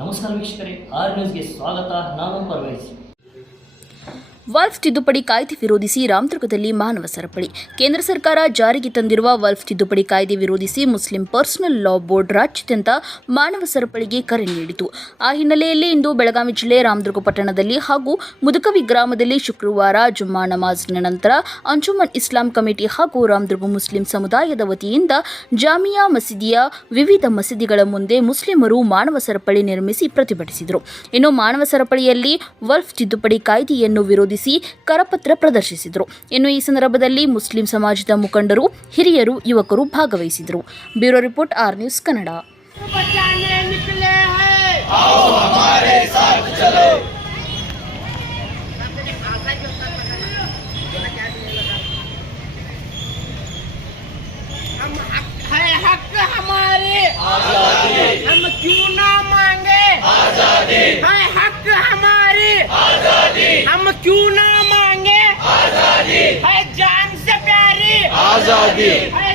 ನಮಸ್ಕಾರ ವೀಕ್ಷಕರೇ, ಆರ್ ನ್ಯೂಸ್ಗೆ ಸ್ವಾಗತ. ನಾನು ಪರ್ವೇಜ್. ವಲ್ಫ್ ತಿದ್ದುಪಡಿ ಕಾಯ್ದೆ ವಿರೋಧಿಸಿ ರಾಮದುರ್ಗದಲ್ಲಿ ಮಾನವ ಸರಪಳಿ. ಕೇಂದ್ರ ಸರ್ಕಾರ ಜಾರಿಗೆ ತಂದಿರುವ ವಲ್ಫ್ ತಿದ್ದುಪಡಿ ಕಾಯ್ದೆ ವಿರೋಧಿಸಿ ಮುಸ್ಲಿಂ ಪರ್ಸನಲ್ ಲಾ ಬೋರ್ಡ್ ರಾಜ್ಯಾದ್ಯಂತ ಮಾನವ ಸರಪಳಿಗೆ ಕರೆ ನೀಡಿತು. ಆ ಹಿನ್ನೆಲೆಯಲ್ಲಿ ಇಂದು ಬೆಳಗಾವಿ ಜಿಲ್ಲೆ ರಾಮದುರ್ಗ ಪಟ್ಟಣದಲ್ಲಿ ಹಾಗೂ ಮುದುಕವಿ ಗ್ರಾಮದಲ್ಲಿ ಶುಕ್ರವಾರ ಜುಮ್ಮಾ ನಮಾಜ್ನ ನಂತರ ಅಂಜುಮನ್ ಇಸ್ಲಾಂ ಕಮಿಟಿ ಹಾಗೂ ರಾಮದುರ್ಗ ಮುಸ್ಲಿಂ ಸಮುದಾಯದ ವತಿಯಿಂದ ಜಾಮಿಯಾ ಮಸೀದಿಯ ವಿವಿಧ ಮಸೀದಿಗಳ ಮುಂದೆ ಮುಸ್ಲಿಮರು ಮಾನವ ಸರಪಳಿ ನಿರ್ಮಿಸಿ ಪ್ರತಿಭಟಿಸಿದರು. ಇನ್ನು ಮಾನವ ಸರಪಳಿಯಲ್ಲಿ ವಲ್ಫ್ ತಿದ್ದುಪಡಿ ಕಾಯ್ದೆಯನ್ನು ವಿರೋಧಿಸಿ ಕರಪತ್ರ ಪ್ರದರ್ಶಿಸಿದರು. ಇನ್ನು ಈ ಸಂದರ್ಭದಲ್ಲಿ ಮುಸ್ಲಿಂ ಸಮಾಜದ ಮುಖಂಡರು, ಹಿರಿಯರು, ಯುವಕರು ಭಾಗವಹಿಸಿದರು. Bureau report, R news Kannada. हक हमारे आजादी, हम क्यों ना मांगे आजादी, है हक हमारे आजादी, हम क्यों ना मांगे आजादी, है जान से प्यारी आजादी, है